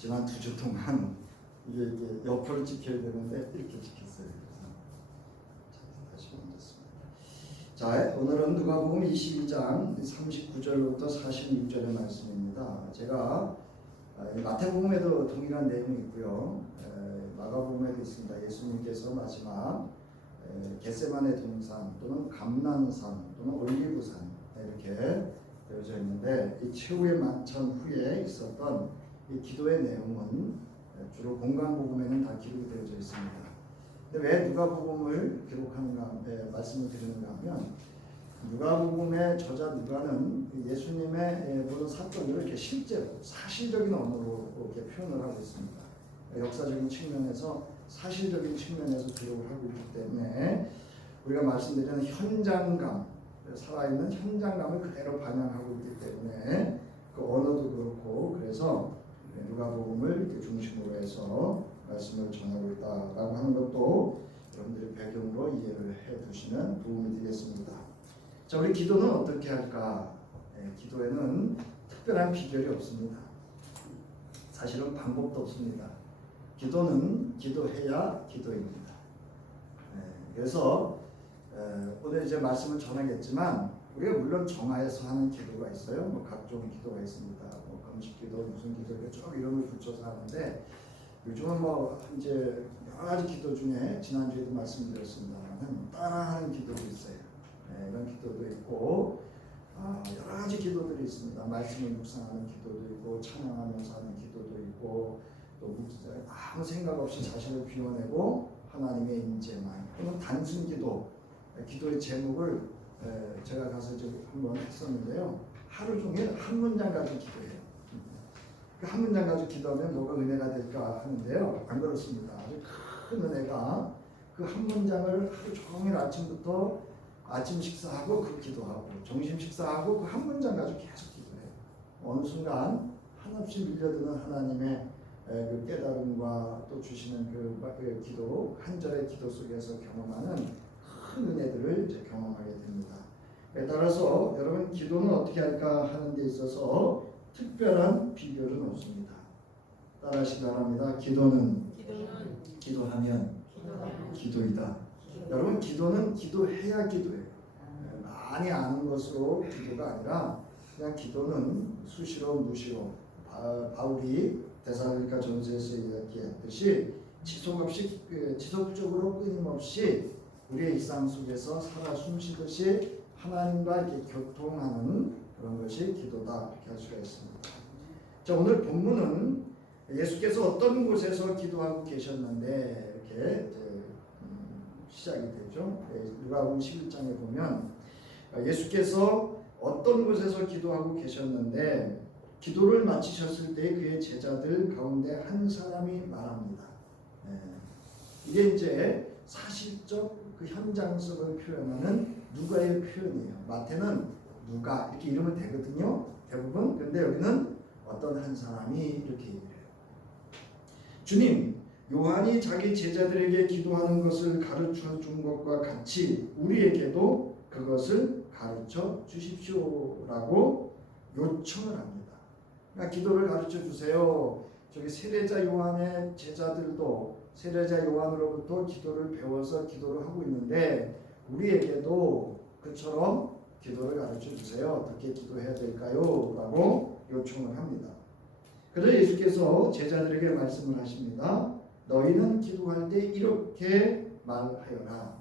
지난 2주 동안 이게 옆으로 찍혀야 되는데 이렇게 찍혔어요. 그래서 다시 옮겼습니다. 자, 오늘은 누가복음 22장 39절부터 46절의 말씀입니다. 제가 마태복음에도 동일한 내용이 있고요. 마가복음에도 있습니다. 예수님께서 마지막 겟세마네 동산 또는 감난산 또는 올리브산 이렇게 되어져 있는데, 이 최후의 만찬 후에 있었던 이 기도의 내용은 주로 공관복음에는 다 기록이 되어져 있습니다. 근데 왜 누가복음을 기록하는가, 말씀을 드리는가 하면, 누가복음의 저자 누가는 예수님의 모든 사건을 이렇게 실제로 사실적인 언어로 이렇게 표현을 하고 있습니다. 역사적인 측면에서, 사실적인 측면에서 기록을 하고 있기 때문에 우리가 말씀드리는 현장감, 살아있는 현장감을 그대로 반영하고 있기 때문에 그 언어도 그렇고, 그래서 누가복음을 이렇게 중심으로 해서 말씀을 전하고 있다라고 하는 것도 여러분들의 배경으로 이해를 해 두시면 도움이 되겠습니다. 자, 우리 기도는 어떻게 할까? 기도에는 특별한 비결이 없습니다. 사실은 방법도 없습니다. 기도는 기도해야 기도입니다. 그래서 오늘 이제 말씀을 전하겠지만, 우리가 물론 정하여서 하는 기도가 있어요. 뭐 각종 기도가 있습니다. 뭐 금식기도, 무슨 기도, 쭉 이름을 붙여서 하는데, 요즘은 뭐 이제 여러 가지 기도 중에 지난주에도 말씀드렸습니다만 따라하는 기도도 있어요. 이런 기도도 있고, 여러 가지 기도들이 있습니다. 말씀을 묵상하는 기도도 있고, 찬양하면서 하는 기도도 있고, 또 아무 생각 없이 자신을 비워내고 하나님의 임재만, 또는 단순 기도, 기도의 제목을 제가 가서 한번 했었는데요. 하루 종일 한 문장 가지고 기도해요. 그 한 문장 가지고 기도하면 뭐가 은혜가 될까 하는데요. 안 그렇습니다. 아주 큰 은혜가, 그 한 문장을 하루 종일 아침부터 아침 식사하고 그 기도하고, 점심 식사하고 그 한 문장 가지고 계속 기도해요. 어느 순간 한없이 밀려드는 하나님의 그 깨달음과 또 주시는 그 기도, 한 절의 기도 속에서 경험하는 큰 은혜들을 이제 경험하게 됩니다. 따라서 여러분, 기도는 어떻게 할까 하는 데 있어서 특별한 비결은 없습니다. 따라하시기 바랍니다. 기도는 기도하면 기도이다. 여러분, 기도는 기도해야 기도예요. 많이 아는 것으로 기도가 아니라, 그냥 기도는 수시로 무시로, 바울이 데살로니가 전서에서 이야기했듯이 지속적으로 끊임없이 우리의 일상 속에서 살아 숨쉬듯이 하나님과 이렇게 교통하는 그런 것이 기도다, 이렇게 할 수가 있습니다. 자, 오늘 본문은 예수께서 어떤 곳에서 기도하고 계셨는데 이렇게 시작이 되죠. 누가복음 11장에 보면 예수께서 어떤 곳에서 기도하고 계셨는데, 기도를 마치셨을 때 그의 제자들 가운데 한 사람이 말합니다. 이게 이제 사실적 그 현장성을 표현하는 누가의 표현이에요. 마태는 누가 이렇게 이름을 대거든요, 대부분. 근데 여기는 어떤 한 사람이 이렇게 얘기해요. 주님, 요한이 자기 제자들에게 기도하는 것을 가르쳐 준 것과 같이 우리에게도 그것을 가르쳐 주십시오라고 요청을 합니다. 그러니까 기도를 가르쳐 주세요. 저기 세례자 요한의 제자들도 세례자 요한으로부터 기도를 배워서 기도를 하고 있는데, 우리에게도 그처럼 기도를 가르쳐 주세요. 어떻게 기도해야 될까요? 라고 요청을 합니다. 그래서 예수께서 제자들에게 말씀을 하십니다. 너희는 기도할 때 이렇게 말하여라.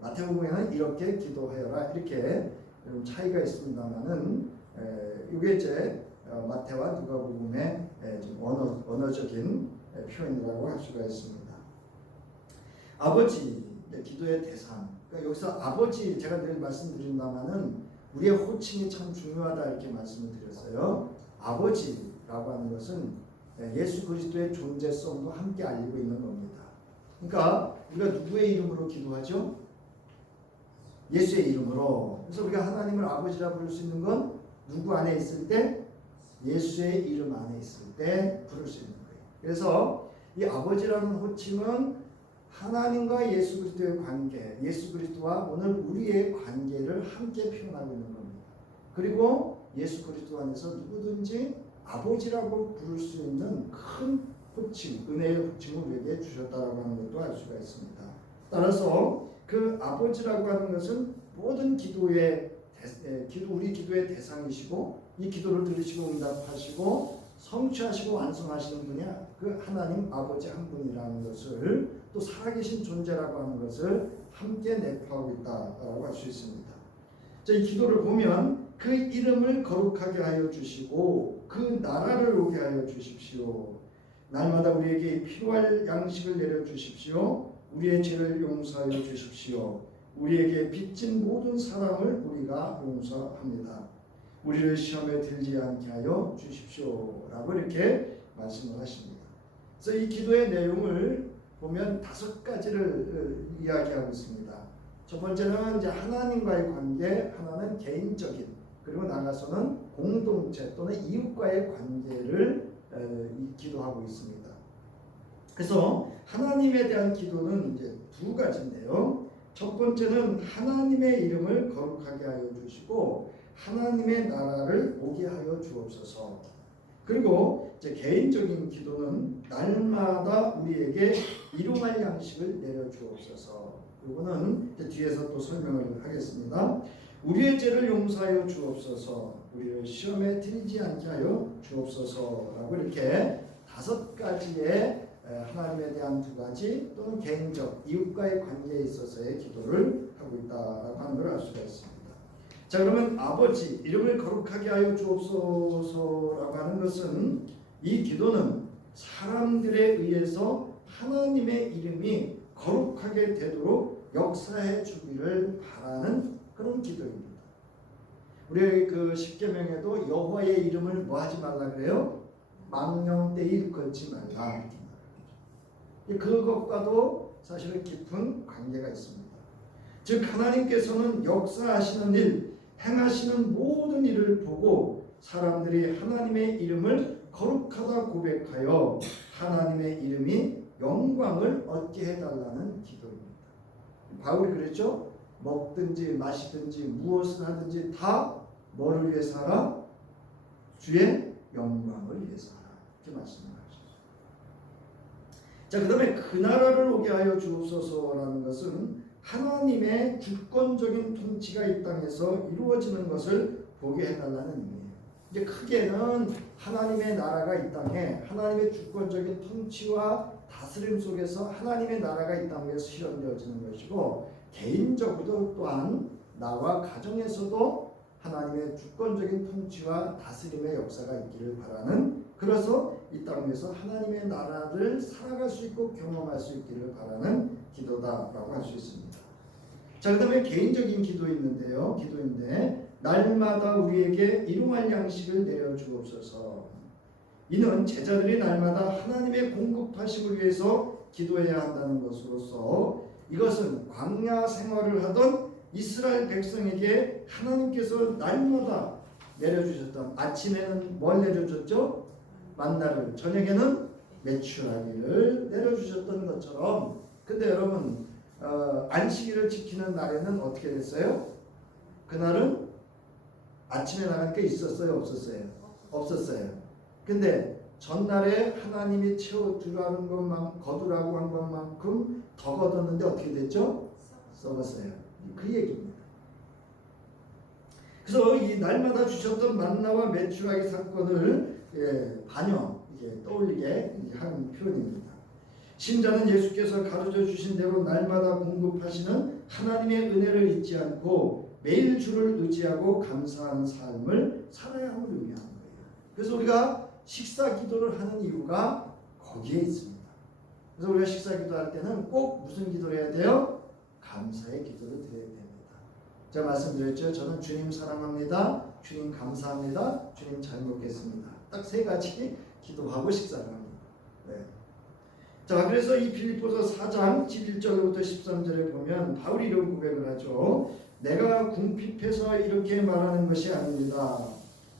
마태복음에는 이렇게 기도하여라, 이렇게 좀 차이가 있습니다만은, 이게 이제 마태와 누가복음의 좀 언어적인 표현이라고 할 수가 있습니다. 아버지, 기도의 대상. 그러니까 여기서 아버지, 제가 늘 말씀드린다마는 우리의 호칭이 참 중요하다, 이렇게 말씀을 드렸어요. 아버지라고 하는 것은 예수 그리스도의 존재성도 함께 알리고 있는 겁니다. 그러니까 우리가 누구의 이름으로 기도하죠? 예수의 이름으로. 그래서 우리가 하나님을 아버지라 부를 수 있는 건 누구 안에 있을 때? 예수의 이름 안에 있을 때 부를 수 있는 거예요. 그래서 이 아버지라는 호칭은 하나님과 예수 그리스도의 관계, 예수 그리스도와 오늘 우리의 관계를 함께 표현하고 있는 겁니다. 그리고 예수 그리스도 안에서 누구든지 아버지라고 부를 수 있는 큰 호칭, 은혜의 호칭을 우리에게 주셨다라고 하는 것도 알 수가 있습니다. 따라서 그 아버지라고 하는 것은 모든 우리 기도의 대상이시고 이 기도를 들으시고 응답하시고 성취하시고 완성하시는 분이 그 하나님 아버지 한 분이라는 것을, 또 살아계신 존재라고 하는 것을 함께 내포하고 있다라고 할 수 있습니다. 자, 이 기도를 보면 그 이름을 거룩하게 하여 주시고 그 나라를 오게 하여 주십시오. 날마다 우리에게 필요할 양식을 내려 주십시오. 우리의 죄를 용서하여 주십시오. 우리에게 빚진 모든 사람을 우리가 용서합니다. 우리를 시험에 들지 않게 하여 주십시오. 라고 이렇게 말씀을 하십니다. 그래서 이 기도의 내용을 보면 5가지를 이야기하고 있습니다. 첫 번째는 이제 하나님과의 관계, 하나는 개인적인, 그리고 나가서는 공동체 또는 이웃과의 관계를 기도하고 있습니다. 그래서 하나님에 대한 기도는 이제 2가지인데요. 첫 번째는 하나님의 이름을 거룩하게 하여 주시고 하나님의 나라를 오게 하여 주옵소서. 그리고 이제 개인적인 기도는 날마다 우리에게 일용할 양식을 내려 주옵소서. 이거는 뒤에서 또 설명을 하겠습니다. 우리의 죄를 용서하여 주옵소서. 우리를 시험에 들이지 않게 하여 주옵소서라고 이렇게 5가지의 하나님에 대한 2가지 또는 개인적 이웃과의 관계에 있어서의 기도를 하고 있다라고 하는 걸 알 수가 있습니다. 자, 그러면 아버지 이름을 거룩하게 하여 주옵소서라고 하는 것은, 이 기도는 사람들에 의해서 하나님의 이름이 거룩하게 되도록 역사해 주기를 바라는 그런 기도입니다. 우리 그 십계명에도 여호와의 이름을 뭐 하지 말라 그래요? 망령되이 일컫지 말라. 그것과도 사실은 깊은 관계가 있습니다. 즉 하나님께서는 역사하시는 일, 행하시는 모든 일을 보고 사람들이 하나님의 이름을 거룩하다 고백하여 하나님의 이름이 영광을 얻게 해달라는 기도입니다. 바울이 그랬죠? 먹든지 마시든지 무엇을 하든지 다 뭐를 위해서 하라? 주의 영광을 위해서 하라. 이렇게 말씀을 하셨죠. 자, 그 다음에 그 나라를 오게 하여 주옵소서라는 것은 하나님의 주권적인 통치가 이 땅에서 이루어지는 것을 보게 해달라는 의미예요. 이제 크게는 하나님의 나라가 이 땅에 하나님의 주권적인 통치와 다스림 속에서 하나님의 나라가 이 땅에서 실현되어지는 것이고, 개인적으로 또한 나와 가정에서도 하나님의 주권적인 통치와 다스림의 역사가 있기를 바라는, 그래서 이 땅에서 하나님의 나라를 살아갈 수 있고 경험할 수 있기를 바라는 기도다라고 할 수 있습니다. 자, 그 다음에 개인적인 기도인데 날마다 우리에게 일용할 양식을 내려 주옵소서. 이는 제자들이 날마다 하나님의 공급하심을 위해서 기도해야 한다는 것으로서, 이것은 광야 생활을 하던 이스라엘 백성에게 하나님께서 날마다 내려주셨던, 아침에는 뭘 내려줬죠? 만나를, 저녁에는 메추라기를 내려주셨던 것처럼, 근데 여러분 안식일을 지키는 날에는 어떻게 됐어요? 그날은 아침에 나가니까 있었어요? 없었어요? 없었어요. 근데 전날에 하나님이 채워주라는 것만 거두라고 한 것만큼 더 거뒀는데 어떻게 됐죠? 썩었어요. 그 얘기입니다. 그래서 이 날마다 주셨던 만나와 메추라기 사건을 떠올리게 하는 표현입니다. 신자는 예수께서 가르쳐 주신 대로 날마다 공급하시는 하나님의 은혜를 잊지 않고 매일 주를 의지하고 감사하는 삶을 살아야 함을 의미하는 거예요. 그래서 우리가 식사 기도를 하는 이유가 거기에 있습니다. 그래서 우리가 식사 기도할 때는 꼭 무슨 기도를 해야 돼요? 감사의 기도를 드려야 됩니다. 제가 말씀드렸죠. 저는 주님 사랑합니다. 주님 감사합니다. 주님 잘 먹겠습니다. 딱 3가지 기도하고 식사를 합니다. 네. 자, 그래서 이 빌립보서 4장 11절부터 13절에 보면 바울이 이런 고백을 하죠. 내가 궁핍해서 이렇게 말하는 것이 아닙니다.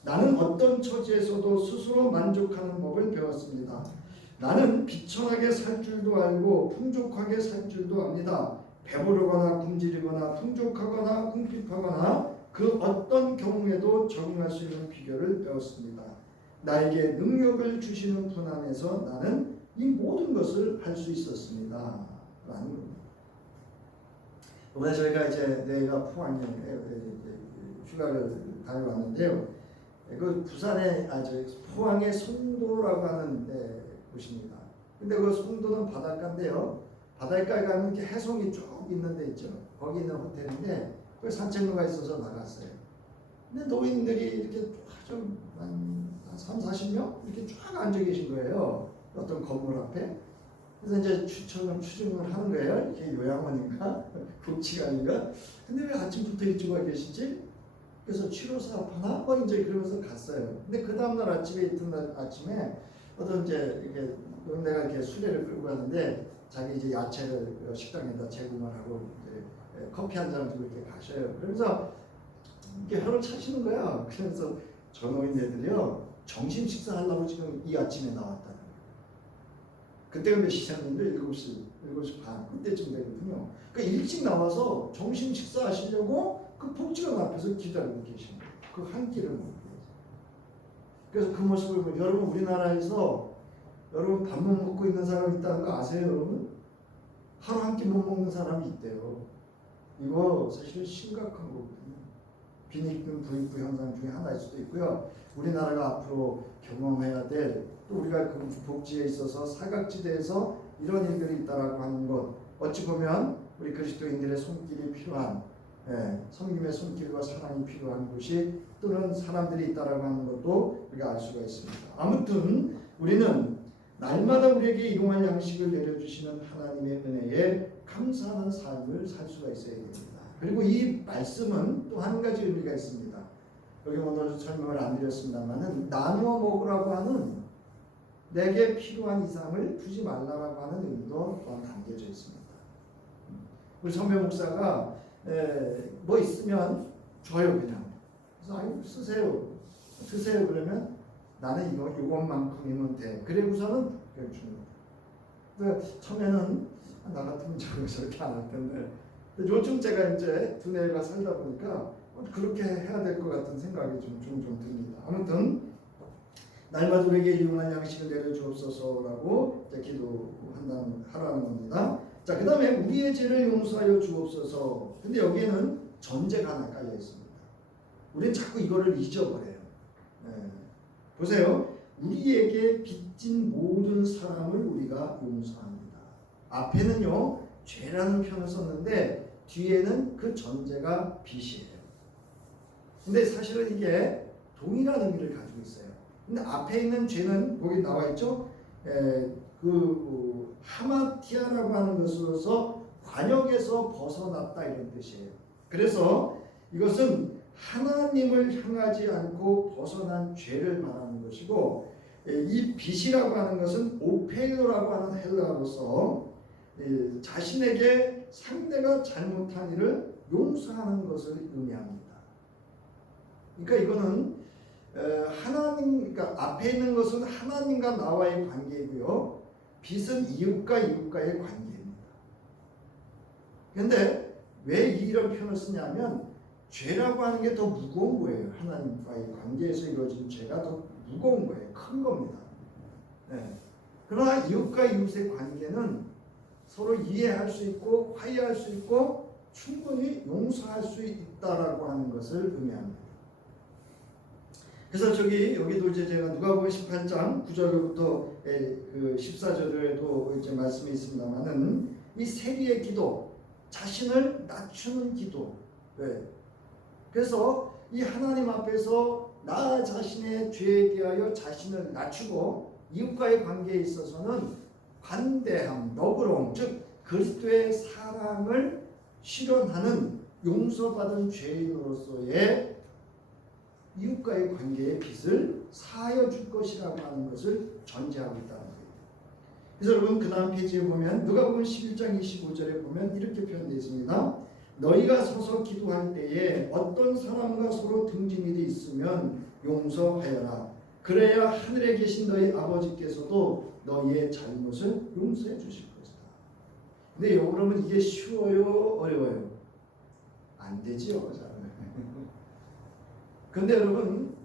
나는 어떤 처지에서도 스스로 만족하는 법을 배웠습니다. 나는 비천하게 살 줄도 알고 풍족하게 살 줄도 압니다. 배부르거나 굶주리거나 풍족하거나 궁핍하거나 그 어떤 경우에도 적응할 수 있는 비결을 배웠습니다. 나에게 능력을 주시는 분 안에서 나는 이 모든 것을 할 수 있었습니다. 라는 겁니다. 이번에 저희가 이제 내가 포항에 휴가를 다녀왔는데요. 그 부산에 포항의 송도라고 하는 곳입니다. 근데 그 송도는 바닷가인데요. 바닷가에 가면 이렇게 해송이 쭉 있는 데 있죠. 거기 있는 호텔인데 그 산책로가 있어서 나갔어요. 근데 노인들이 이렇게 좀한 3, 40명 이렇게 쫙 앉아 계신 거예요. 어떤 건물 앞에. 그래서 이제 추정을 하는 거예요. 이렇게 요양원인가 복지관인가. 근데 왜 아침부터 일찍 와 계시지? 그래서 치료사업 하나? 이제 그러면서 갔어요. 근데 그 다음날 아침에 이튿날 아침에 어떤 이제 이렇게 내가 이렇게 수레를 끌고 가는데 자기 이제 야채를 식당에다 제공을 하고 이제 커피 한 잔 주고 이렇게 가셔요. 그러면서 이렇게 혀를 차시는 거야. 그래서 저 노인네들이요 점심 식사하려고 지금 이 아침에 나왔다는 거예요. 그때가 몇 시였는데 7시 반 그때쯤 되거든요. 그러니까 일찍 나와서 점심 식사하시려고 그 복지관 앞에서 기다리고 계신 거예요. 그 한 끼를 먹기 위해서. 그래서 그 모습을 보면 여러분 우리나라에서 여러분 밥 못 먹고 있는 사람이 있다는 거 아세요, 여러분? 하루 한 끼 못 먹는 사람이 있대요. 이거 사실 심각한 거거든요. 빈익빈 부익부 현상 중에 하나일 수도 있고요. 우리나라가 앞으로 경험해야 될 또 우리가 그 복지에 있어서 사각지대에서 이런 일들이 있다라고 하는 것 어찌 보면 우리 그리스도인들의 손길이 필요한 섬김의 손길과 사랑이 필요한 곳이 또는 사람들이 있다라고 하는 것도 우리가 알 수가 있습니다. 아무튼 우리는 날마다 우리에게 일용할 양식을 내려주시는 하나님의 은혜에 감사하는 삶을 살 수가 있어야 됩니다. 그리고 이 말씀은 또 한 가지 의미가 있습니다. 여기 오늘 설명을 안 드렸습니다만은 나누어 먹으라고 하는 내게 필요한 이상을 주지 말라라고 하는 의미도 또한 담겨져 있습니다. 우리 선배 목사가 뭐 있으면 줘요 그냥. 그래서 아유 쓰세요, 드세요 그러면 나는 이것만큼이면 돼. 그리고서는 그냥 주는 거예요. 처음에는 나 같으면 저렇게 안 할 텐데 요즘 제가 이제 두뇌가 살다 보니까 그렇게 해야 될 것 같은 생각이 좀 듭니다. 아무튼 날마다 우리에게 일용할 양식을 내려주옵소서라고 기도하라는 겁니다. 자, 그 다음에 우리의 죄를 용서하여 주옵소서. 근데 여기에는 전제가 하나 깔려 있습니다. 우리는 자꾸 이거를 잊어버려요. 보세요. 우리에게 빚진 모든 사람을 우리가 용서합니다. 앞에는요 죄라는 표현을 썼는데 뒤에는 그 전제가 빚이에요. 근데 사실은 이게 동일한 의미를 가지고 있어요. 근데 앞에 있는 죄는 거기 나와 있죠. 하마티아라고 하는 것으로서 관역에서 벗어났다 이런 뜻이에요. 그래서 이것은 하나님을 향하지 않고 벗어난 죄를 말하는 것이고 이 빚이라고 하는 것은 오페이노라고 하는 헬라어로서 자신에게 상대가 잘못한 일을 용서하는 것을 의미합니다. 그러니까 이거는 하나님, 그러니까 앞에 있는 것은 하나님과 나와의 관계이고요. 빚은 이웃과 이웃과의 관계입니다. 그런데 왜 이런 표현을 쓰냐면 죄라고 하는 게 더 무거운 거예요. 하나님과의 관계에서 이루어진 죄가 더 무거운 거예요. 큰 겁니다. 그러나 이웃과 이웃의 관계는 서로 이해할 수 있고 화해할 수 있고 충분히 용서할 수 있다라고 하는 것을 의미합니다. 그래서 여기도 이제 제가 누가복음 18장 9절부터 14절에도 이제 말씀이 있습니다만은 이 세리의 기도, 자신을 낮추는 기도. 그래서 이 하나님 앞에서 나 자신의 죄에 대하여 자신을 낮추고 이웃과의 관계에 있어서는 관대함, 너그러움, 즉 그리스도의 사랑을 실현하는 용서받은 죄인으로서의 이웃과의 관계의 빚을 사하여 줄 것이라고 하는 것을 전제하고 있다는 거예요. 그래서 여러분 그 다음 페이지에 보면 누가복음 11장 25절에 보면 이렇게 표현되어 있습니다. 너희가 서서 기도할 때에 어떤 사람과 서로 등진 일이 있으면 용서하여라. 그래야 하늘에 계신 너희 아버지께서도 너희의 잘못을 용서해 주실 것이다. 근데 여러분 이게 쉬워요? 어려워요? 안 되지요. 근데 여러분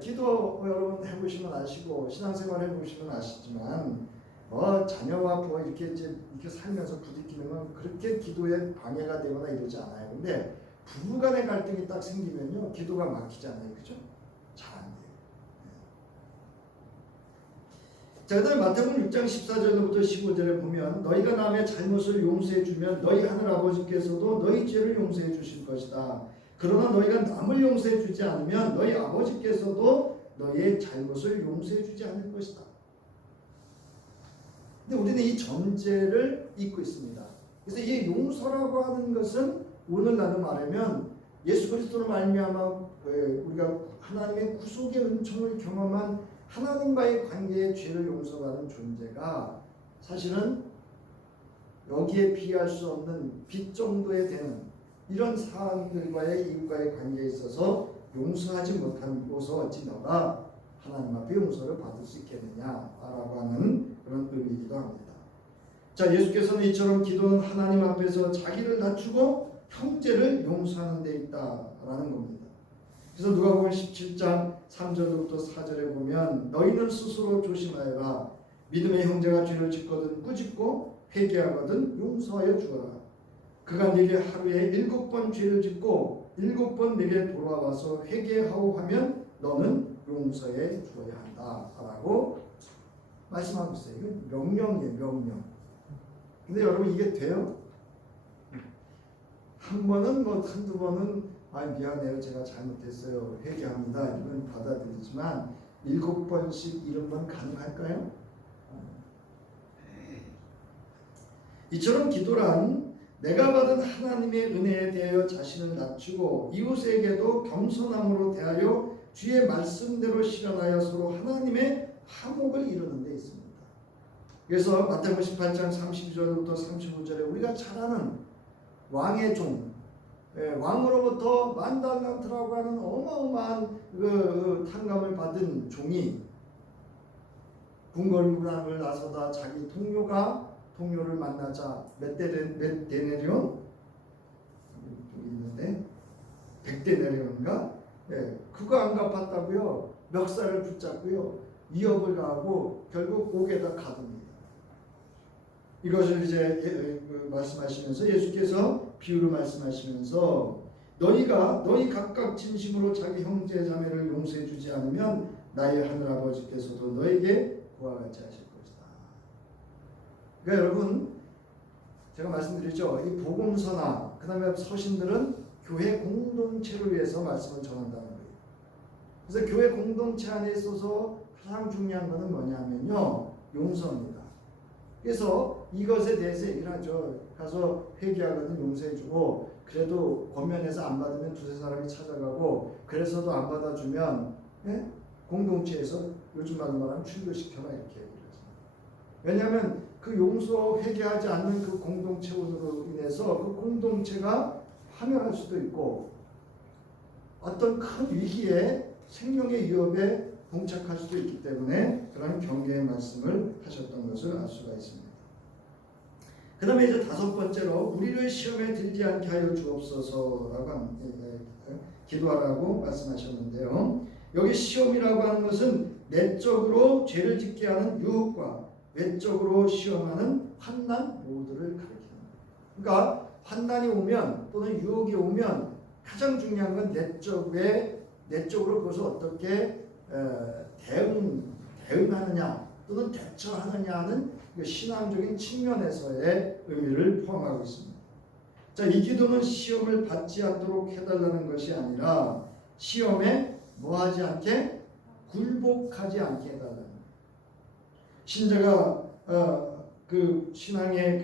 기도 여러분 해보시면 아시고 신앙생활 해보시면 아시지만 자녀와 부하 이렇게 살면서 부딪히는 건 그렇게 기도에 방해가 되거나 이러지 않아요. 근데 부부간의 갈등이 딱 생기면요 기도가 막히잖아요, 그죠? 잘 안 돼요. 자, 그다음에 마태복음 6장 14절부터 15절에 보면 너희가 남의 잘못을 용서해 주면 너희 하늘 아버지께서도 너희 죄를 용서해 주실 것이다. 그러나 너희가 남을 용서해 주지 않으면 너희 아버지께서도 너희의 잘못을 용서해 주지 않을 것이다. 근데 우리는 이 전제를 잊고 있습니다. 그래서 이 용서라고 하는 것은 오늘날로 말하면 예수 그리스도로 말미암아 우리가 하나님의 구속의 은총을 경험한 하나님과의 관계의 죄를 용서받는 존재가 사실은 여기에 비할 수 없는 빛 정도에 되는 이런 사람들과의 이웃과의 관계에 있어서 용서하지 못하고서 어찌 너가 하나님 앞에 용서를 받을 수 있겠느냐라고 하는 그런 의미이기도 합니다. 자, 예수께서는 이처럼 기도는 하나님 앞에서 자기를 낮추고 형제를 용서하는 데 있다라는 겁니다. 그래서 누가복음 17장 3절부터 4절에 보면 너희는 스스로 조심하여라. 믿음의 형제가 죄를 짓거든 꾸짖고 회개하거든 용서하여 주어라. 그가 네게 하루에 7번 죄를 짓고 7번 네게 돌아와서 회개하오 하면 너는 용서해 주어야 한다 라고 말씀하고 있어요. 이건 명령이에요, 명령. 근데 여러분 이게 돼요? 한 번은 한두 번은 미안해요, 제가 잘못했어요, 회개합니다, 이건 받아들이지만 7번씩 이런 건 가능할까요? 이처럼 기도란 내가 받은 하나님의 은혜에 대하여 자신을 낮추고 이웃에게도 겸손함으로 대하여 주의 말씀대로 실현하여 서로 하나님의 화목을 이루는 데 있습니다. 그래서 마태복음 18장 32절부터 35절에 우리가 잘 아는 왕의 종, 왕으로부터 만달란트라고 하는 어마어마한 탕감을 받은 종이 궁궐문항을 나서다 자기 동료를 만나자 몇 데나리온 있는데 100데나리온인가? 그거 안 갚았다고요. 멱살을 붙잡고요. 위협을 가하고 결국 옥에다 가둡니다. 이것을 이제 말씀하시면서 예수께서 비유를 말씀하시면서 너희 각각 진심으로 자기 형제 자매를 용서해 주지 않으면 나의 하늘 아버지께서도 너에게 그와 같이 하실 것이다. 그러니까 여러분 제가 말씀드렸죠. 이 복음서나 그 다음에 서신들은 교회 공동체를 위해서 말씀을 전한다는 거예요. 그래서 교회 공동체 안에 있어서 가장 중요한 것은 뭐냐면요, 용서입니다. 그래서 이것에 대해서 얘기를 하죠. 가서 회개하거든 용서해주고 그래도 권면해서 안 받으면 두세 사람이 찾아가고 그래서도 안 받아주면 공동체에서 요즘 말하면 출교시켜라 이렇게 얘기를 하죠. 왜냐하면 그 용서 회개하지 않는 그 공동체원으로 인해서 그 공동체가 파멸할 수도 있고 어떤 큰 위기에 생명의 위협에 봉착할 수도 있기 때문에 그런 경계의 말씀을 하셨던 것을 알 수가 있습니다. 그 다음에 이제 5번째로 우리를 시험에 들지 않게 하여 주옵소서라고 기도하라고 말씀하셨는데요. 여기 시험이라고 하는 것은 내적으로 죄를 짓게 하는 유혹과 외적으로 시험하는 환난 모두를 가리키는 거예요. 그러니까 환난이 오면 또는 유혹이 오면 가장 중요한 건 내적으로 그것을 어떻게 대응하느냐 또는 대처하느냐 하는 신앙적인 측면에서의 의미를 포함하고 있습니다. 자, 이 기도는 시험을 받지 않도록 해달라는 것이 아니라 시험에 뭐하지 않게 굴복하지 않게 해달라는 거예요. 신자가 그 신앙에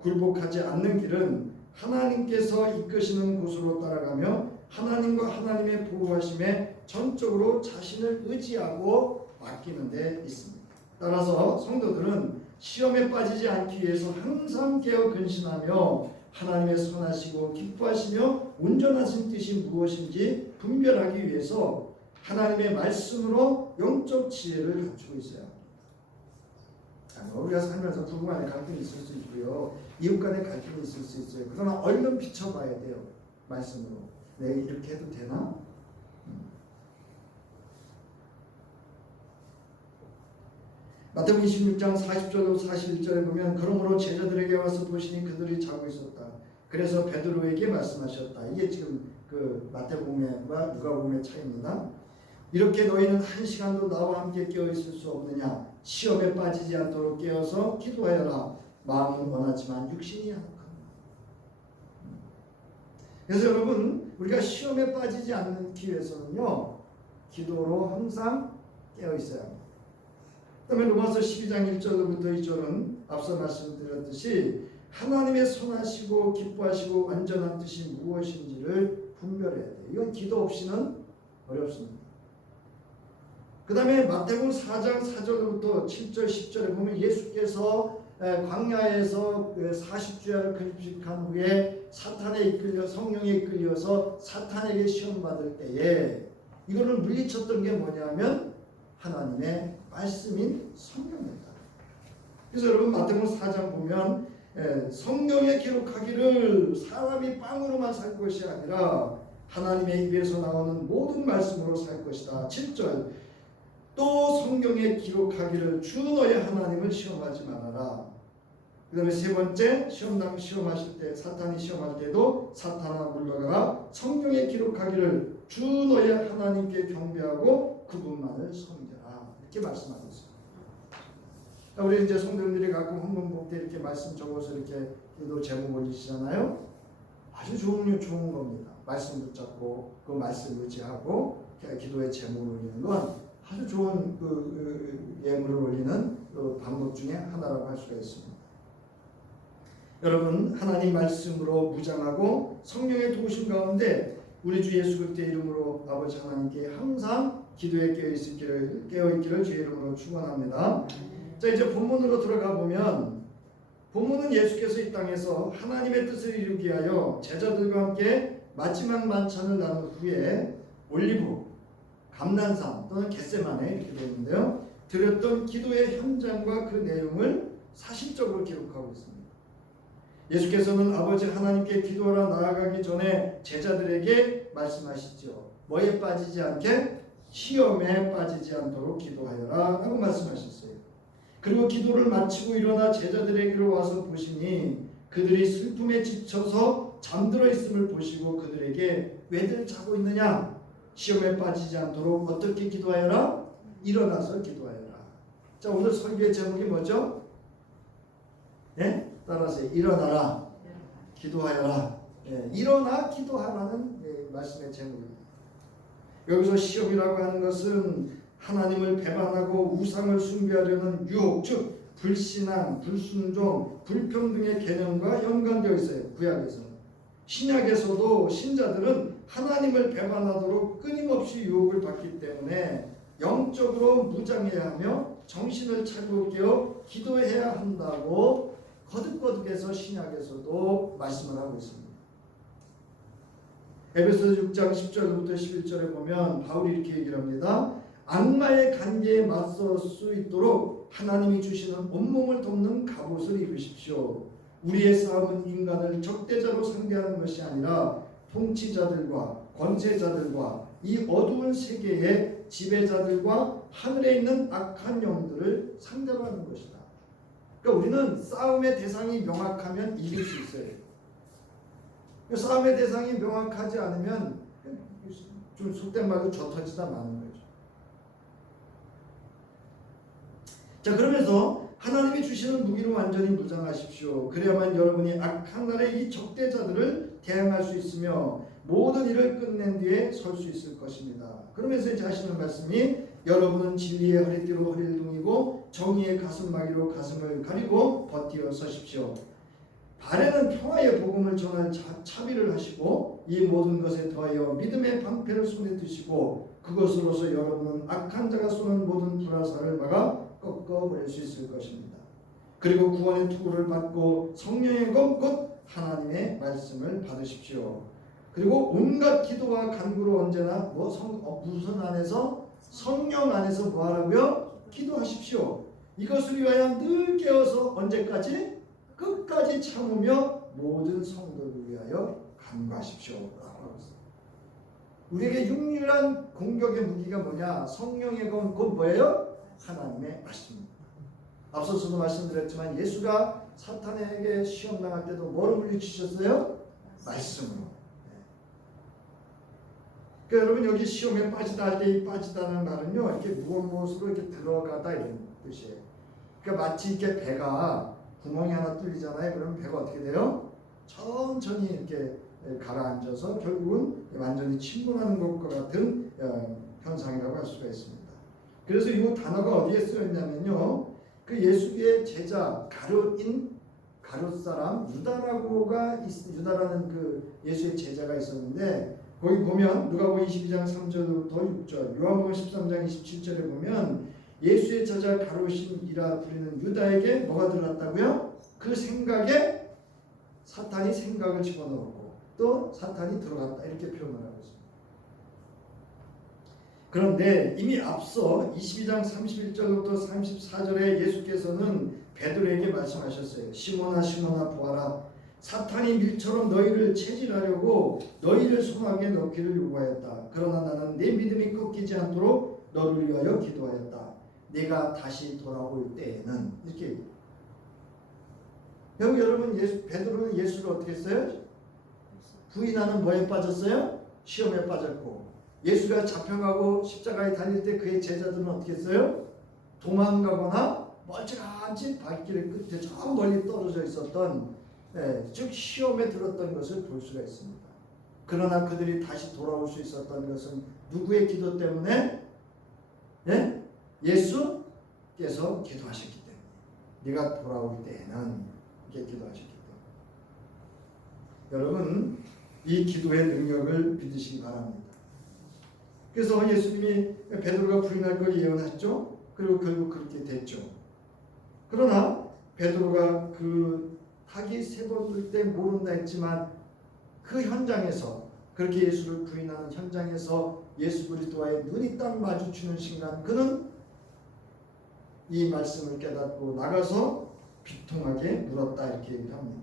굴복하지 않는 길은 하나님께서 이끄시는 곳으로 따라가며 하나님과 하나님의 보호하심에 전적으로 자신을 의지하고 맡기는 데 있습니다. 따라서 성도들은 시험에 빠지지 않기 위해서 항상 깨어 근신하며 하나님의 선하시고 기뻐하시며 온전하신 뜻이 무엇인지 분별하기 위해서 하나님의 말씀으로 영적 지혜를 갖추고 있어야 합니다. 우리가 살면서 부부 간에 갈등이 있을 수 있고요. 이웃 간에 갈등이 있을 수 있어요. 그러나 얼른 비춰봐야 돼요. 말씀으로. 내가 이렇게 해도 되나? 마태복음 26장 40절로 41절에 보면 그러므로 제자들에게 와서 보시니 그들이 자고 있었다. 그래서 베드로에게 말씀하셨다. 이게 지금 그 마태복음과 누가복음의 차이입니다. 이렇게 너희는 한 시간도 나와 함께 깨어 있을 수 없느냐? 시험에 빠지지 않도록 깨어서 기도하여라. 마음은 원하지만 육신이 약하다. 그래서 여러분, 우리가 시험에 빠지지 않기 위해서는요, 기도로 항상 깨어 있어야 합니다. 그다음에 로마서 12장 1절로부터 2절은 앞서 말씀드렸듯이 하나님의 선하시고 기뻐하시고 완전한 뜻이 무엇인지를 분별해야 돼요. 이건 기도 없이는 어렵습니다. 그 다음에 마태복음 4장 4절로부터 7절 10절에 보면 예수께서 광야에서 40주야를 금식한 후에 사탄에 이끌려 성령에 이끌려서 사탄에게 시험받을 때에 이거를 물리쳤던 게 뭐냐면 하나님의 말씀인 성령이다. 그래서 여러분 마태복음 4장 보면 성경에 기록하기를 사람이 빵으로만 살 것이 아니라 하나님의 입에서 나오는 모든 말씀으로 살 것이다. 7절 또 성경에 기록하기를 주 너의 하나님을 시험하지 말아라. 그 다음에 세 번째 시험하실 때 사탄이 시험할 때도 사탄아 물러가라. 성경에 기록하기를 주 너의 하나님께 경배하고 그분만을 섬겨라. 이렇게 말씀하고 있습니다. 우리 이제 성도님들이 가끔 헌금 볼 때 이렇게 말씀 적어서 이렇게 기도 제목 올리시잖아요. 아주 좋은 겁니다. 말씀 붙잡고 그 말씀 의지하고 기도의 제목을 올리는 건 아주 좋은 예물을 올리는 방법 중에 하나라고 할 수가 있습니다. 여러분 하나님 말씀으로 무장하고 성령의 도우심 가운데 우리 주 예수 그리스도의 이름으로 아버지 하나님께 항상 기도에 깨어있기를 주의 이름으로 축원합니다. 자 이제 본문으로 들어가 보면 본문은 예수께서 이 땅에서 하나님의 뜻을 이루기 위하여 제자들과 함께 마지막 만찬을 나눈 후에 올리브, 감난산 또는 겟세마네 이렇게 되어 있는데요. 드렸던 기도의 현장과 그 내용을 사실적으로 기록하고 있습니다. 예수께서는 아버지 하나님께 기도하러 나아가기 전에 제자들에게 말씀하시죠. 뭐에 빠지지 않게? 시험에 빠지지 않도록 기도하여라 라고 말씀하셨어요. 그리고 기도를 마치고 일어나 제자들에게로 와서 보시니 그들이 슬픔에 지쳐서 잠들어 있음을 보시고 그들에게 왜들 자고 있느냐? 시험에 빠지지 않도록 어떻게 기도하여라? 일어나서 기도하여라. 자 오늘 설교의 제목이 뭐죠? 네? 따라서 일어나라, 기도하여라. 일어나 기도하라는 말씀의 제목입니다. 여기서 시험이라고 하는 것은 하나님을 배반하고 우상을 숭배하려는 유혹, 즉 불신앙, 불순종, 불평등의 개념과 연관되어 있어요. 구약에서는. 신약에서도 신자들은 하나님을 배반하도록 끊임없이 유혹을 받기 때문에 영적으로 무장해야 하며 정신을 차리고 깨어 기도해야 한다고 거듭거듭해서 신약에서도 말씀을 하고 있습니다. 에베소서 6장 10절부터 11절에 보면 바울이 이렇게 얘기를 합니다. 악마의 관계에 맞설 수 있도록 하나님이 주시는 온몸을 돕는 갑옷을 입으십시오. 우리의 싸움은 인간을 적대자로 상대하는 것이 아니라 통치자들과 권세자들과 이 어두운 세계의 지배자들과 하늘에 있는 악한 영들을 상대로 하는 것이다. 그러니까 우리는 싸움의 대상이 명확하면 이길 수 있어요. 싸움의 대상이 명확하지 않으면 좀 속된 말로 젖어지다 마는 거죠. 자 그러면서 하나님이 주시는 무기로 완전히 무장하십시오. 그래야만 여러분이 악한 날의 이 적대자들을 대항할 수 있으며 모든 일을 끝낸 뒤에 설 수 있을 것입니다. 그러면서 이제 하시는 말씀이 여러분은 진리의 허리띠로 허리를 동이고 정의의 가슴마기로 가슴을 가리고 버티어 서십시오. 발에는 평화의 복음을 전할 차비를 하시고 이 모든 것에 더하여 믿음의 방패를 손에 드시고 그것으로서 여러분은 악한 자가 쏘는 모든 불화살을 막아 꺾어버릴 수 있을 것입니다. 그리고 구원의 투구를 받고 성령의 검 곧 하나님의 말씀을 받으십시오. 그리고 온갖 기도와 간구로 언제나 무슨 안에서? 성령 안에서 뭐 하라고요? 기도하십시오. 이것을 위하여 늘 깨어서 언제까지? 끝까지 참으며 모든 성도를 위하여 간구하십시오. 라고 하고 있습니다. 우리에게 유일한 공격의 무기가 뭐냐? 성령의 검, 곧 뭐예요? 하나님의 말씀입니다. 앞서서도 말씀드렸지만 예수가 사탄에게 시험 당할 때도 뭐를 물리치셨어요? 말씀으로. 그러니까 여러분 여기 시험에 빠지다 할 때 이 빠지다는 말은요 이렇게 무엇으로 이렇게 들어가다 이런 뜻이에요. 그러니까 마치 이렇게 배가 구멍이 하나 뚫리잖아요. 그러면 배가 어떻게 돼요? 천천히 이렇게 가라앉아서 결국은 완전히 침몰하는 것과 같은 현상이라고 할 수가 있습니다. 그래서 이 단어가 어디에 쓰여 있냐면요. 그 예수의 제자 가룟 사람 유다라는 그 예수의 제자가 있었는데 거기 보면 누가복음 22장 3절부터 6절, 요한복음 13장 27절에 보면 예수의 제자 가룟이라 부르는 유다에게 뭐가 들어갔다고요? 그 생각에 사탄이 생각을 집어넣었고 또 사탄이 들어갔다 이렇게 표현을 하고 있습니다. 그런데 이미 앞서 22장 31절부터 34절에 예수께서는 베드로에게 말씀하셨어요. 시몬아 시몬아 보아라. 사탄이 밀처럼 너희를 체질하려고 너희를 소망에 넣기를 요구하였다. 그러나 나는 내 믿음이 꺾이지 않도록 너를 위하여 기도하였다. 내가 다시 돌아올 때에는 이렇게. 여러분 베드로는 예수를 어떻게 했어요? 부인하는 뭐에 빠졌어요? 시험에 빠졌고 예수가 잡혀가고 십자가에 달릴 때 그의 제자들은 어떻게 했어요? 도망가거나 멀찌감치 발길의 끝에 저 멀리 떨어져 있었던 즉 시험에 들었던 것을 볼 수가 있습니다. 그러나 그들이 다시 돌아올 수 있었던 것은 누구의 기도 때문에? 예수께서 기도하셨기 때문에. 네가 돌아올 때에는 이렇게 기도하셨기 때문에. 여러분 이 기도의 능력을 믿으시기 바랍니다. 그래서 예수님이 베드로가 부인할 걸 예언했죠. 그리고 결국 그렇게 됐죠. 그러나 베드로가 그 닭이 3번 뜰 때 모른다 했지만 그 현장에서 그렇게 예수를 부인하는 현장에서 예수 그리스도와의 눈이 딱 마주치는 순간 그는 이 말씀을 깨닫고 나가서 비통하게 물었다 이렇게 얘기를 합니다.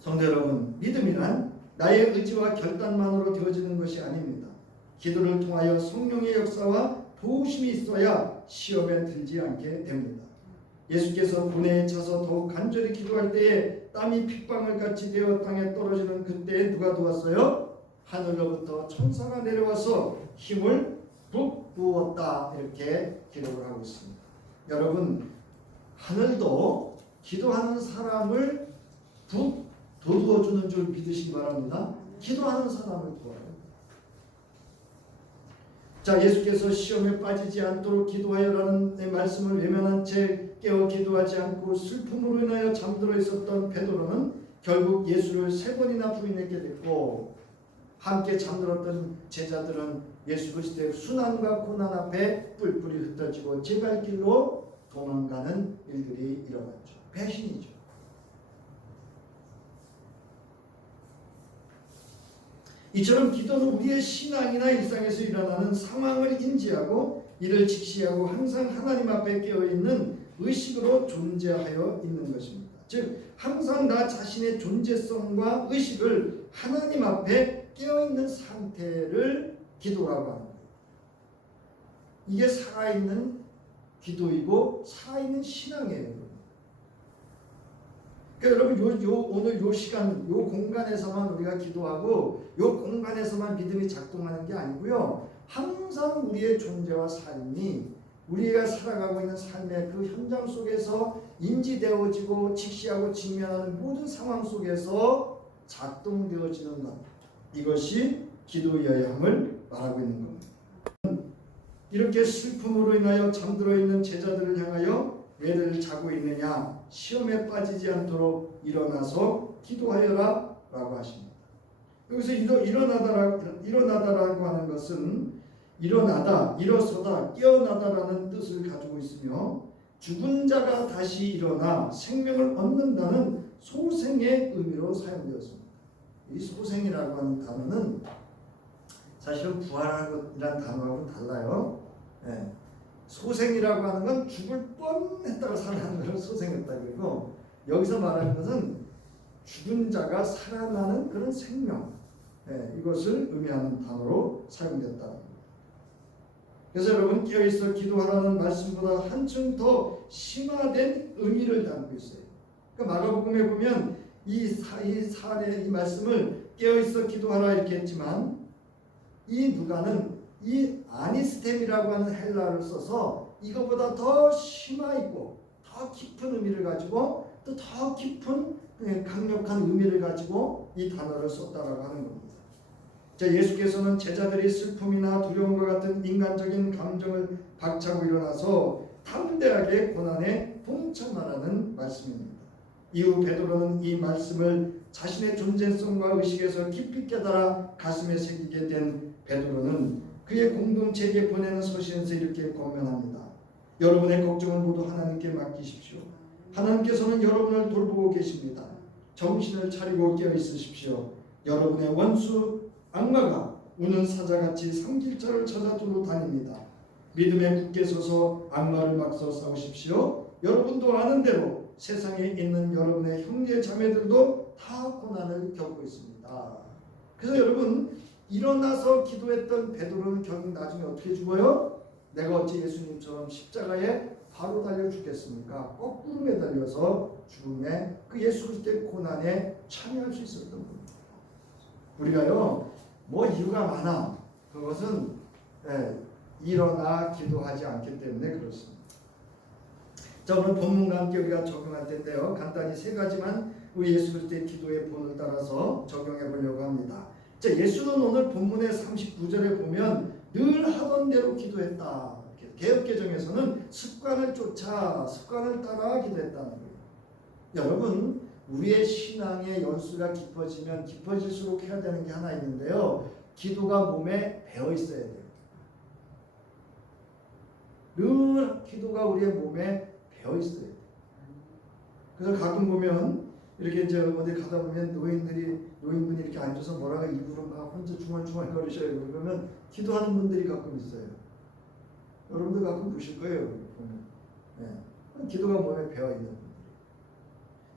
성도 여러분, 믿음이란 나의 의지와 결단만으로 되어지는 것이 아닙니다. 기도를 통하여 성령의 역사와 도우심이 있어야 시험에 들지 않게 됩니다. 예수께서 고뇌에 차서 더욱 간절히 기도할 때에 땀이 핏방울 같이 되어 땅에 떨어지는 그때에 누가 도왔어요? 하늘로부터 천사가 내려와서 힘을 북부었다 이렇게 기록을 하고 있습니다. 여러분 하늘도 기도하는 사람을 도두어 주는 줄 믿으시기 바랍니다. 기도하는 사람을 도와요. 자, 예수께서 시험에 빠지지 않도록 기도하여라는 말씀을 외면한 채 깨어 기도하지 않고 슬픔으로 인하여 잠들어 있었던 베드로는 결국 예수를 3번이나 부인하게 됐고 함께 잠들었던 제자들은 예수 그리스도의 순환과 고난 앞에 뿔뿔이 흩어지고 제 발길로 도망가는 일들이 일어났죠. 배신이죠. 이처럼 기도는 우리의 신앙이나 일상에서 일어나는 상황을 인지하고 이를 직시하고 항상 하나님 앞에 깨어있는 의식으로 존재하여 있는 것입니다. 즉 항상 나 자신의 존재성과 의식을 하나님 앞에 깨어있는 상태를 기도라고 하는 거예요. 이게 살아있는 기도이고 살아있는 신앙이에요. 그러니까 여러분 오늘 요 시간 요 공간에서만 우리가 기도하고 요 공간에서만 믿음이 작동하는 게 아니고요. 항상 우리의 존재와 삶이 우리가 살아가고 있는 삶의 그 현장 속에서 인지되어지고 직시하고 직면하는 모든 상황 속에서 작동되어지는 것. 이것이 기도여야 함을 말하고 있는 겁니다. 이렇게 슬픔으로 인하여 잠들어 있는 제자들을 향하여 왜들 자고 있느냐? 시험에 빠지지 않도록 일어나서 기도하여라 라고 하십니다. 여기서 일어나다라고 하는 것은 일어나다, 일어서다, 깨어나다라는 뜻을 가지고 있으며 죽은 자가 다시 일어나 생명을 얻는다는 소생의 의미로 사용되었습니다. 이 소생이라고 하는 단어는 사실은 부활이라는 단어하고 달라요. 네. 소생이라고 하는 건 죽을 뻔했다가 살아나는 것을 소생했다 그러고 여기서 말하는 것은 죽은 자가 살아나는 그런 생명 이것을 의미하는 단어로 사용됐다. 그래서 여러분 깨어있어 기도하라는 말씀보다 한층 더 심화된 의미를 담고 있어요. 그러니까 마가복음에 보면 이 말씀을 깨어있어 기도하라 이렇게 했지만 이 누가는 이 아니스템이라고 하는 헬라어를 써서 이거보다 더 심화 있고 더 깊은 의미를 가지고 또 더 깊은 강력한 의미를 가지고 이 단어를 썼다라고 하는 겁니다. 자, 예수께서는 제자들이 슬픔이나 두려움과 같은 인간적인 감정을 박차고 일어나서 담대하게 고난에 동참하라는 말씀입니다. 이후 베드로는 이 말씀을 자신의 존재성과 의식에서 깊이 깨달아 가슴에 새기게 된 베드로는 그의 공동체에게 보내는 서신에서 이렇게 권면합니다. 여러분의 걱정은 모두 하나님께 맡기십시오. 하나님께서는 여러분을 돌보고 계십니다. 정신을 차리고 깨어 있으십시오. 여러분의 원수 악마가 우는 사자같이 삼킬자를 찾아 두루 다닙니다. 믿음에 굳게 서서 악마를 맞서 싸우십시오. 여러분도 아는 대로 세상에 있는 여러분의 형제 자매들도 다 고난을 겪고 있습니다. 그래서 여러분 일어나서 기도했던 베드로는 결국 나중에 어떻게 죽어요? 내가 어찌 예수님처럼 십자가에 바로 달려 죽겠습니까? 거꾸로 매달려서 죽음에 그 예수 그리스도의 고난에 참여할 수 있었던 겁니다. 우리가요 뭐 이유가 많아. 그것은 일어나 기도하지 않기 때문에 그렇습니다. 자, 오늘 본문과 함께 우리가 적용할 텐데요. 간단히 세 가지만 우리 예수 그리스도의 기도의 본을 따라서 적용해 보려고 합니다. 자, 예수는 오늘 본문의 39절에 보면 늘 하던 대로 기도했다. 개역개정에서는 습관을 쫓아 습관을 따라 기도했다는 거예요. 여러분 우리의 신앙의 연수가 깊어지면 깊어질수록 해야 되는 게 하나 있는데요. 기도가 몸에 배어 있어야 돼요. 늘 기도가 우리의 몸에 배어 있어야 돼요. 그래서 가끔 보면 이렇게 이제 어디 가다 보면 노인분이 이렇게 앉아서 뭐라고 일부러 막 혼자 중얼중얼 거리셔요. 그러면 기도하는 분들이 가끔 있어요. 여러분들 가끔 보실 거예요. 보면. 네. 기도가 몸에 배어 있는 분들.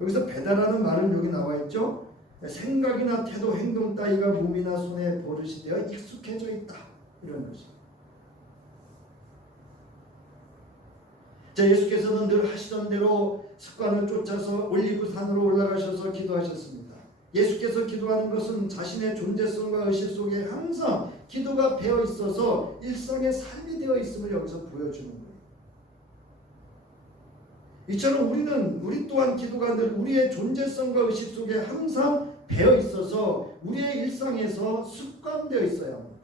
여기서 배다라는 말은 여기 나와 있죠. 생각이나 태도, 행동 따위가 몸이나 손에 버릇이 되어 익숙해져 있다. 이런 것이. 자, 예수께서는 늘 하시던 대로 습관을 쫓아서 올리브산으로 올라가셔서 기도하셨습니다. 예수께서 기도하는 것은 자신의 존재성과 의식 속에 항상 기도가 배어 있어서 일상의 삶이 되어 있음을 여기서 보여주는 거예요. 이처럼 우리 또한 기도가 늘 우리의 존재성과 의식 속에 항상 배어 있어서 우리의 일상에서 습관되어 있어야 합니다.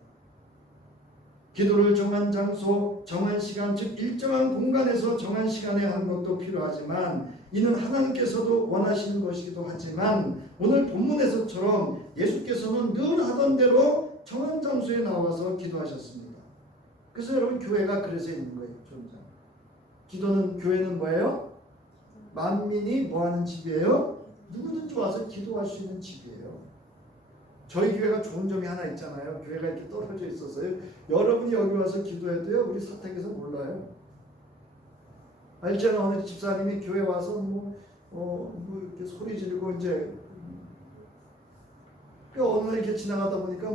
기도를 정한 장소, 정한 시간, 즉 일정한 공간에서 정한 시간에 하는 것도 필요하지만 이는 하나님께서도 원하시는 것이기도 하지만 오늘 본문에서처럼 예수께서는 늘 하던 대로 정한 장소에 나와서 기도하셨습니다. 그래서 여러분 교회가 그래서 있는 거예요. 기도는 교회는 뭐예요? 만민이 뭐하는 집이에요? 누구든지 와서 기도할 수 있는 집이에요. 저희 교회가 좋은 점이 하나 있잖아요. 교회가 이렇게 떨어져 있어서요. 여러분이 여기 와서 기도해도요. 우리 사택에서 몰라요. 알잖아. 오늘 집사님이 교회 와서 뭐 이렇게 소리 지르고 이제 어느 날 이렇게 지나가다 보니까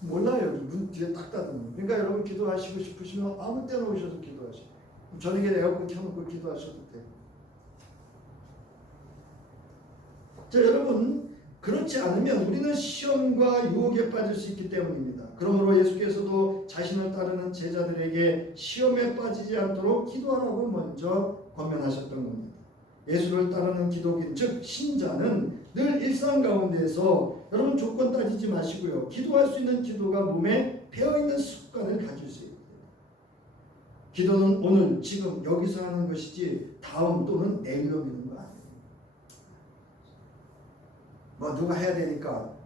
몰라요. 문 뒤에 딱 닫으면. 그러니까 여러분 기도하시고 싶으시면 아무 때나 오셔서 기도하시고 저녁에 에어컨 켜놓고 기도하셔도 돼요. 자, 여러분 그렇지 않으면 우리는 시험과 유혹에 빠질 수 있기 때문입니다. 그러므로 예수께서도 자신을 따르는 제자들에게 시험에 빠지지 않도록 기도하라고 먼저 권면하셨던 겁니다. 예수를 따르는 기독인 즉 신자는 늘 일상 가운데에서 여러분 조건 따지지 마시고요. 기도할 수 있는 기도가 몸에 배어있는 습관을 가질 수 있습니다. 기도는 오늘 지금 여기서 하는 것이지 다음 또는 내일로 미는 거 아니에요. 누가 해야 되니까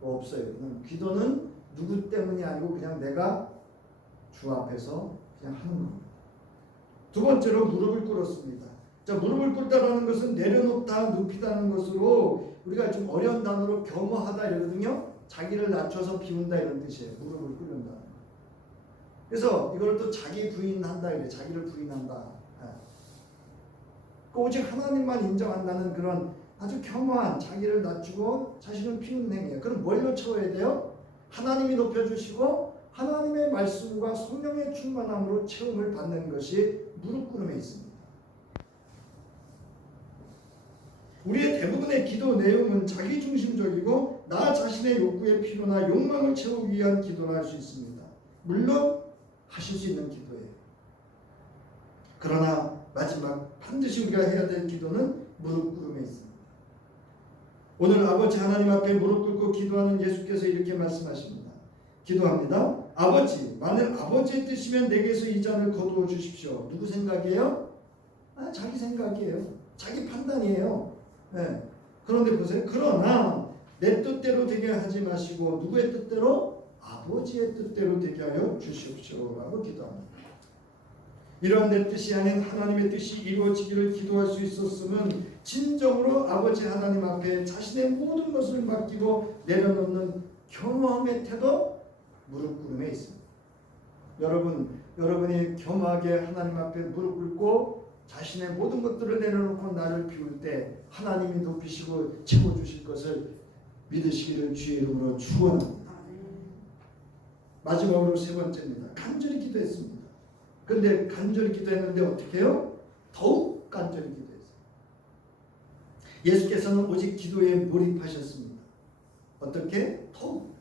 없어요. 기도는 누구 때문이 아니고 그냥 내가 주 앞에서 그냥 하는 겁니다. 두 번째로 무릎을 꿇었습니다. 자, 무릎을 꿇다라는 것은 내려놓다, 눕히다는 것으로 우리가 좀 어려운 단어로 겸허하다 이러거든요. 자기를 낮춰서 비운다 이런 뜻이에요. 무릎을 꿇는다. 그래서 이걸 또 자기 부인한다 이래. 자기를 부인한다. 오직 하나님만 인정한다는 그런 아주 겸허한 자기를 낮추고 자신을 피우는 행위예요. 그럼 뭘로 채워야 돼요? 하나님이 높여주시고 하나님의 말씀과 성령의 충만함으로 체험을 받는 것이 무릎꿇음에 있습니다. 우리의 대부분의 기도 내용은 자기중심적이고 나 자신의 욕구의 필요나 욕망을 채우기 위한 기도를 할 수 있습니다. 물론 하실 수 있는 기도예요. 그러나 마지막 반드시 우리가 해야 될 기도는 무릎꿇음에 있습니다. 오늘 아버지 하나님 앞에 무릎 꿇고 기도하는 예수께서 이렇게 말씀하십니다. 기도합니다. 아버지, 만일 아버지의 뜻이면 내게서 이 잔을 거두어 주십시오. 누구 생각이에요? 자기 생각이에요. 자기 판단이에요. 네. 그런데 보세요. 그러나 내 뜻대로 되게 하지 마시고 누구의 뜻대로? 아버지의 뜻대로 되게 하여 주십시오 라고 기도합니다. 이러한 내 뜻이 아닌 하나님의 뜻이 이루어지기를 기도할 수 있었으면 진정으로 아버지 하나님 앞에 자신의 모든 것을 맡기고 내려놓는 겸허함의 태도, 무릎꿇음에 있습니다. 여러분이 겸하게 하나님 앞에 무릎 꿇고 자신의 모든 것들을 내려놓고 나를 비울 때 하나님이 높이시고 채워주실 것을 믿으시기를 주의 이름으로 축원합니다. 마지막으로 세 번째입니다. 간절히 기도했습니다. 그런데 간절히 기도했는데 어떻게 해요? 더욱 간절히 기도했어요. 예수께서는 오직 기도에 몰입하셨습니다. 어떻게? 더욱.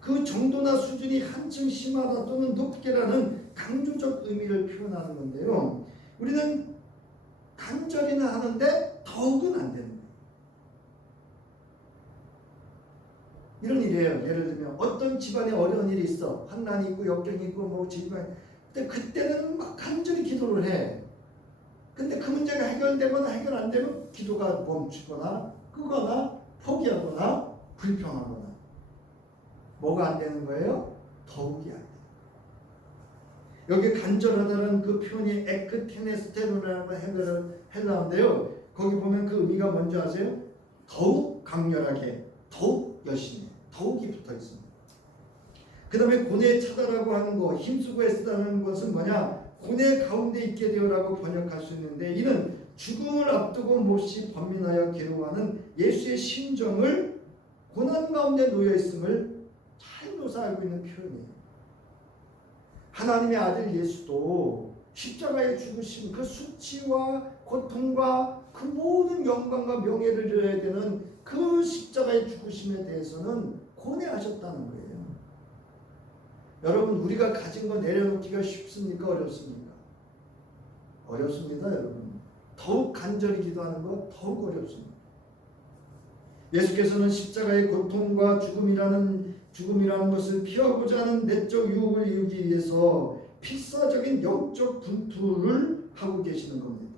그 정도나 수준이 한층 심하다 또는 높게라는 강조적 의미를 표현하는 건데요. 우리는 간절히는 하는데 더욱은 안 되는 거예요. 이런 일이에요. 예를 들면 어떤 집안에 어려운 일이 있어. 환난이 있고 역경이 있고 뭐 집안에. 근데 그때는 막 간절히 기도를 해. 근데 그 문제가 해결되거나 해결 안 되면 기도가 멈추거나 끄거나 포기하거나 불평하거나. 뭐가 안 되는 거예요? 더욱이 안 돼요. 여기 간절하다는 그 표현이 에크테네스테로라는 헬라어인데요. 거기 보면 그 의미가 뭔지 아세요? 더욱 강렬하게, 더욱 열심히, 더욱이 붙어 있습니다. 그 다음에 고뇌에 차다라고 하는 거, 힘쓰고 애쓰다는 것은 뭐냐? 고뇌 가운데 있게 되어라고 번역할 수 있는데 이는 죽음을 앞두고 몹시 번민하여 괴로워하는 예수의 심정을 고난 가운데 놓여 있음을 잘 묘사하고 있는 표현이에요. 하나님의 아들 예수도 십자가에 죽으신 그 수치와 고통과 그 모든 영광과 명예를 누려야 되는 그 십자가의 죽으심에 대해서는 고뇌하셨다는 거예요. 여러분, 우리가 가진 거 내려놓기가 쉽습니까? 어렵습니까? 어렵습니다, 여러분. 더욱 간절히 기도하는 거 더욱 어렵습니다. 예수께서는 십자가의 고통과 죽음이라는 것을 피하고자 하는 내적 유혹을 이루기 위해서 필사적인 영적 분투를 하고 계시는 겁니다.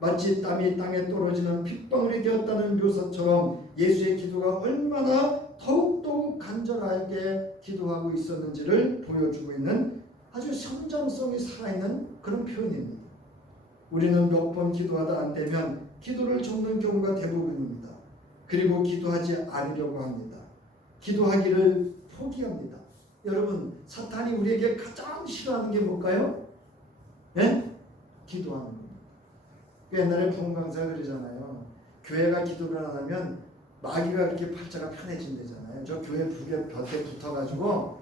마치 땀이 땅에 떨어지는 핏방울이 되었다는 묘사처럼 예수의 기도가 얼마나 더욱더욱 간절하게 기도하고 있었는지를 보여주고 있는 아주 성장성이 살아있는 그런 표현입니다. 우리는 몇 번 기도하다 안 되면 기도를 접는 경우가 대부분입니다. 그리고 기도하지 않으려고 합니다. 기도하기를 포기합니다. 여러분, 사탄이 우리에게 가장 싫어하는 게 뭘까요? 네? 기도하는 겁니다. 옛날에 부흥 강사가 그러잖아요. 교회가 기도를 안 하면 마귀가 그렇게 팔자가 편해진대잖아요. 저 교회 벽에 붙어가지고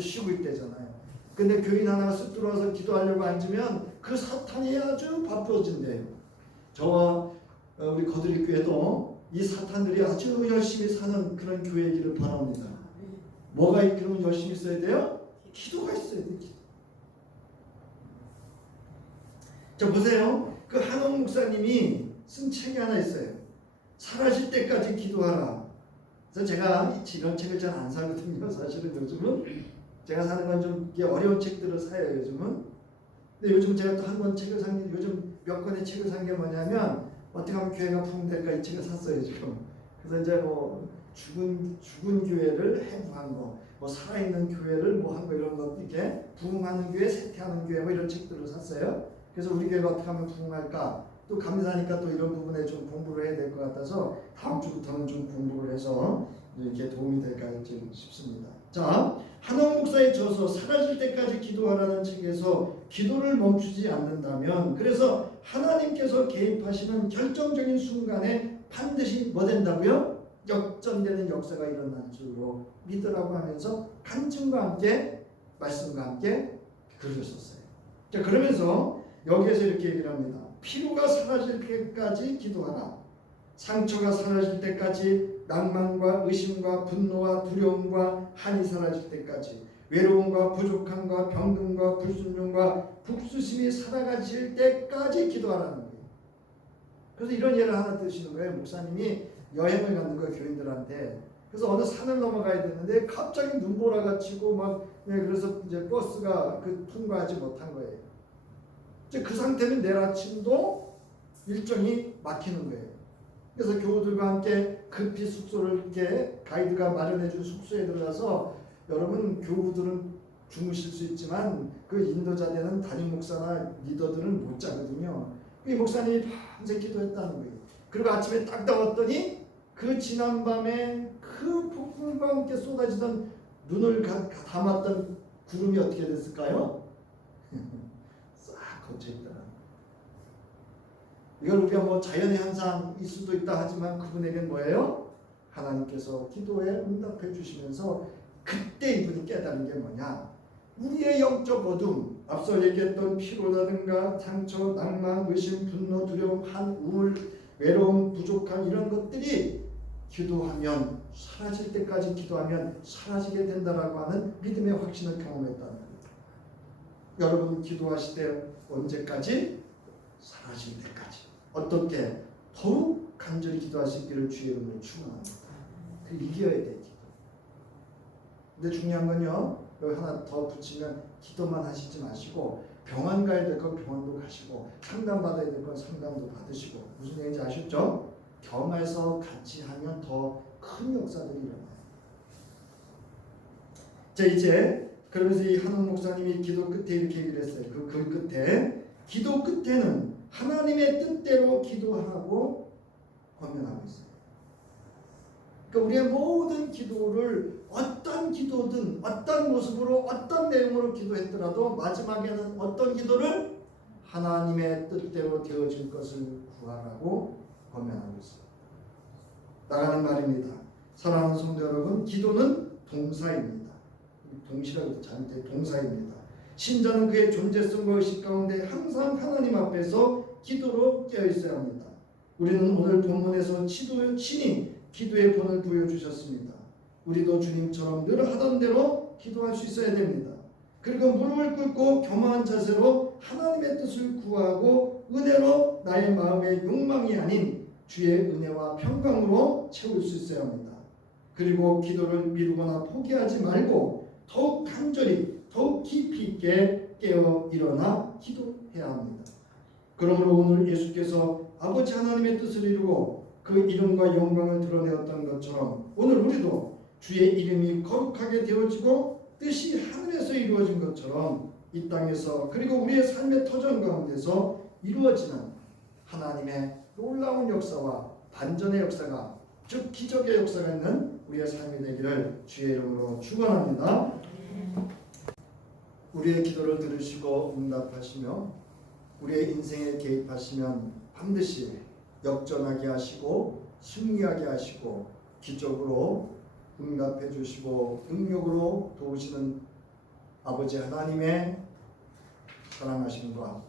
쉬고 있대잖아요. 근데 교인 하나가 쓱 들어와서 기도하려고 앉으면 그 사탄이 아주 바빠진대요. 저와 우리 거드리 교회도 이 사탄들이 아주 열심히 사는 그런 교회이기를 바랍니다. 뭐가 그러면 열심히 써야 돼요? 기도가 있어야 돼요. 기도. 자, 보세요. 그 한옥 목사님이 쓴 책이 하나 있어요. 사라질 때까지 기도하라. 그래서 제가 이런 책을 잘 안 사거든요. 사실은 요즘은 제가 사는 건 좀 어려운 책들을 사요. 요즘은. 근데 요즘 제가 또 한 권 책을 산 게 요즘 몇 권의 책을 산 게 뭐냐면 어떻게 하면 교회가 부흥될까 이 책을 샀어요 지금. 그래서 이제 뭐 죽은 교회를 해부한 거, 뭐 살아있는 교회를 뭐 한 거 이런 거 이렇게 부흥하는 교회, 쇠퇴하는 교회 뭐 이런 책들을 샀어요. 그래서 우리 교회가 어떻게 하면 부흥할까? 또 감사하니까 또 이런 부분에 좀 공부를 해야 될 것 같아서 다음 주부터는 좀 공부를 해서 이렇게 도움이 될까 싶습니다. 자, 한옥 목사의 저서 사라질 때까지 기도하라는 책에서 기도를 멈추지 않는다면 그래서 하나님께서 개입하시는 결정적인 순간에 반드시 뭐 된다고요? 역전되는 역사가 일어날 줄로 믿으라고 하면서 간증과 함께 말씀과 함께 글을 썼어요. 자, 그러면서 여기에서 이렇게 얘기를 합니다. 피로가 사라질 때까지 기도하라. 상처가 사라질 때까지, 낭만과 의심과 분노와 두려움과 한이 사라질 때까지, 외로움과 부족함과 병듦과 불순종과 북수심이 사라질 때까지 기도하라는 거예요. 그래서 이런 예를 하나 드시는 거예요. 목사님이 여행을 가는 거예요, 교인들한테. 그래서 어느 산을 넘어가야 되는데 갑자기 눈보라가 치고 막, 그래서 이제 버스가 통과하지 못한 거예요. 이제 그 상태면 내일 아침도 일정이 막히는 거예요. 그래서 교우들과 함께 급히 숙소를 이렇게 가이드가 마련해준 숙소에 들어가서, 여러분 교우들은 주무실 수 있지만 그 인도자되는 담임 목사나 리더들은 못 자거든요. 이 목사님이 밤새 기도했다는 거예요. 그리고 아침에 딱 나왔더니 그 지난 밤에 그 폭풍과 함께 쏟아지던 눈을 담았던 구름이 어떻게 됐을까요? 싹 걷혀있더라. 이걸 우리가 뭐 자연의 현상일 수도 있다 하지만 그분에게는 뭐예요? 하나님께서 기도에 응답해 주시면서 그때 이분이 깨달은 게 뭐냐? 우리의 영적 어둠, 앞서 얘기했던 피로라든가 상처, 낭만, 의심, 분노, 두려움, 한, 우울, 외로움, 부족함, 이런 것들이 기도하면, 사라질 때까지 기도하면 사라지게 된다라고 하는 믿음의 확신을 경험했다는 거예요. 여러분 기도하실 때 언제까지? 사라질 때까지. 어떻게? 더욱 간절히 기도하시기를 주의 이름으로 축원합니다. 그 이겨야 돼, 기도. 근데 중요한 건요, 여기 하나 더 붙이면, 기도만 하시지 마시고 병원 가야 될 건 병원도 가시고, 상담 받아야 될 건 상담도 받으시고. 무슨 얘기인지 아셨죠? 겸해서 같이 하면 더 큰 역사들이 일어나요. 자, 이제 그러면서 이 한옥 목사님이 기도 끝에 이렇게 얘기를 했어요. 그 끝에, 기도 끝에는 하나님의 뜻대로 기도하고 권면하고 있어요. 그러니까 우리의 모든 기도를 어떤 기도든 어떤 모습으로 어떤 내용으로 기도했더라도 마지막에는 어떤 기도를? 하나님의 뜻대로 되어질 것을 구하라고 권면하고 있어요. 나가는 말입니다. 사랑하는 성도 여러분, 기도는 동사입니다. 동시라고 잘못된 동사입니다. 신자는 그의 존재성과 의식 가운데 항상 하나님 앞에서 기도로 깨어 있어야 합니다. 우리는 오늘 본문에서 친히 기도의 본을 보여주셨습니다. 우리도 주님처럼 늘 하던 대로 기도할 수 있어야 됩니다. 그리고 무릎을 꿇고 겸허한 자세로 하나님의 뜻을 구하고 은혜로 나의 마음의 욕망이 아닌 주의 은혜와 평강으로 채울 수 있어야 합니다. 그리고 기도를 미루거나 포기하지 말고 더욱 간절히, 더욱 깊이 있게 깨어 일어나 기도해야 합니다. 그러므로 오늘 예수께서 아버지 하나님의 뜻을 이루고 그 이름과 영광을 드러내었던 것처럼, 오늘 우리도 주의 이름이 거룩하게 되어지고 뜻이 하늘에서 이루어진 것처럼 이 땅에서, 그리고 우리의 삶의 터전 가운데서 이루어지는 하나님의 놀라운 역사와 반전의 역사가, 즉 기적의 역사가 있는 우리의 삶이 되기를 주의 이름으로 축원합니다. 우리의 기도를 들으시고 응답하시며 우리의 인생에 개입하시면 반드시 역전하게 하시고 승리하게 하시고 기적으로 응답해 주시고 능력으로 도우시는 아버지 하나님의 사랑하심과,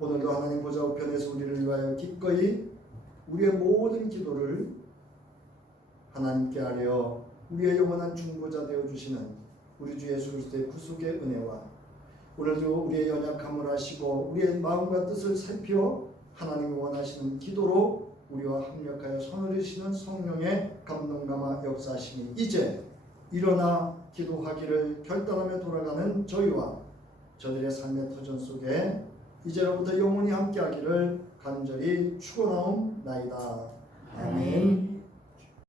오늘도 하나님 보좌 우편에서 우리를 위하여 기꺼이 우리의 모든 기도를 하나님께 아뢰어 우리의 영원한 중보자 되어주시는 우리 주 예수 그리스도의 구속의 은혜와, 오늘도 우리의 연약함을 아시고 우리의 마음과 뜻을 살펴 하나님이 원하시는 기도로 우리와 합력하여 선을 이루시는 성령의 감동감화 역사하심이 이제 일어나 기도하기를 결단하며 돌아가는 저희와 저들의 삶의 터전 속에 이제로부터 영원히 함께하기를 간절히 축원하옵나이다. 아멘.